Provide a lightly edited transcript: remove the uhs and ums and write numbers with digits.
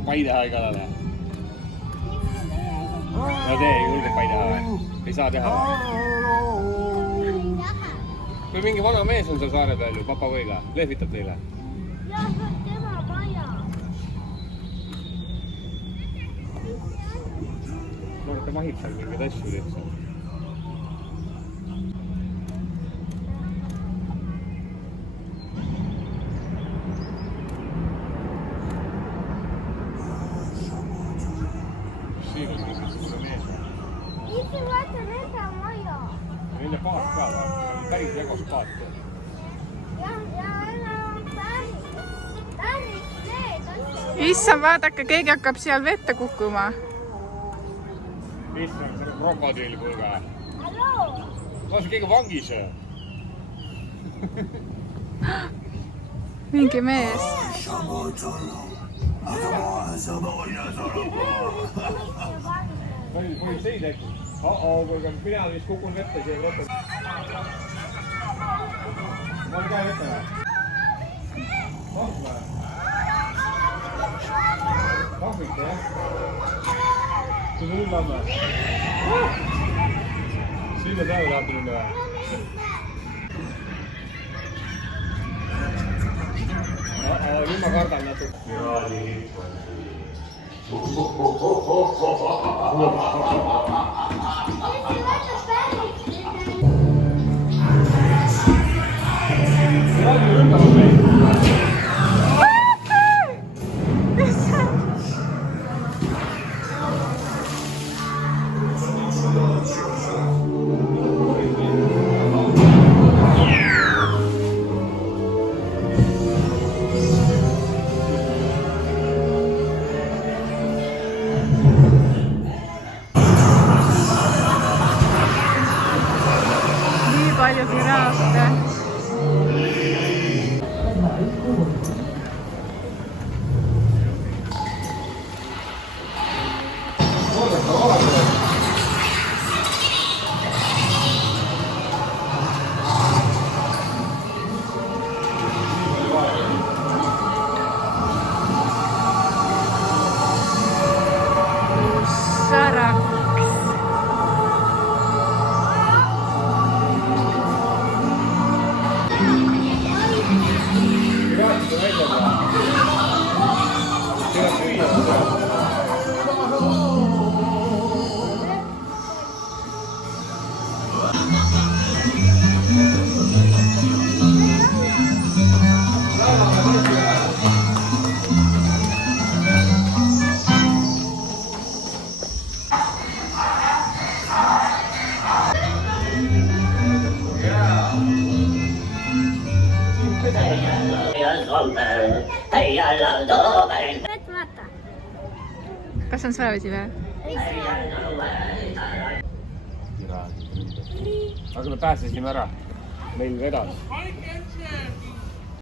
julge pai teha igale. No tee, julge pai teha või? Ei saa teha või? Kui mingi vana mees on seal saare peal ju, papagõiga, lehvitab teile. Jah, tema maja. No, ta mahib seal mingeid asju lihtsalt. Siin on mingisugune mees. Itse vaata nende maja. Nende paat ka või? Päris jagas paat. Ja enam on päris need asjad. Issand, vaadake, keegi hakkab seal vette kukkuma. Issand, see on krokodiil, kuulge. Halloo! No see keegi vangis. Mingi mees. Politseid äkki. Kuulge, mina vist kukun vette siia krokodil. Ma olen käe vette või? Tahvik või? Tahvik, jah? See on hullamme. Sinna peale tahab minna või? Nüüd ma kardan natuke. Nii palju piraaste. Kas on sõjaväsi või? Aga me pääsesime ära. Meil vedas.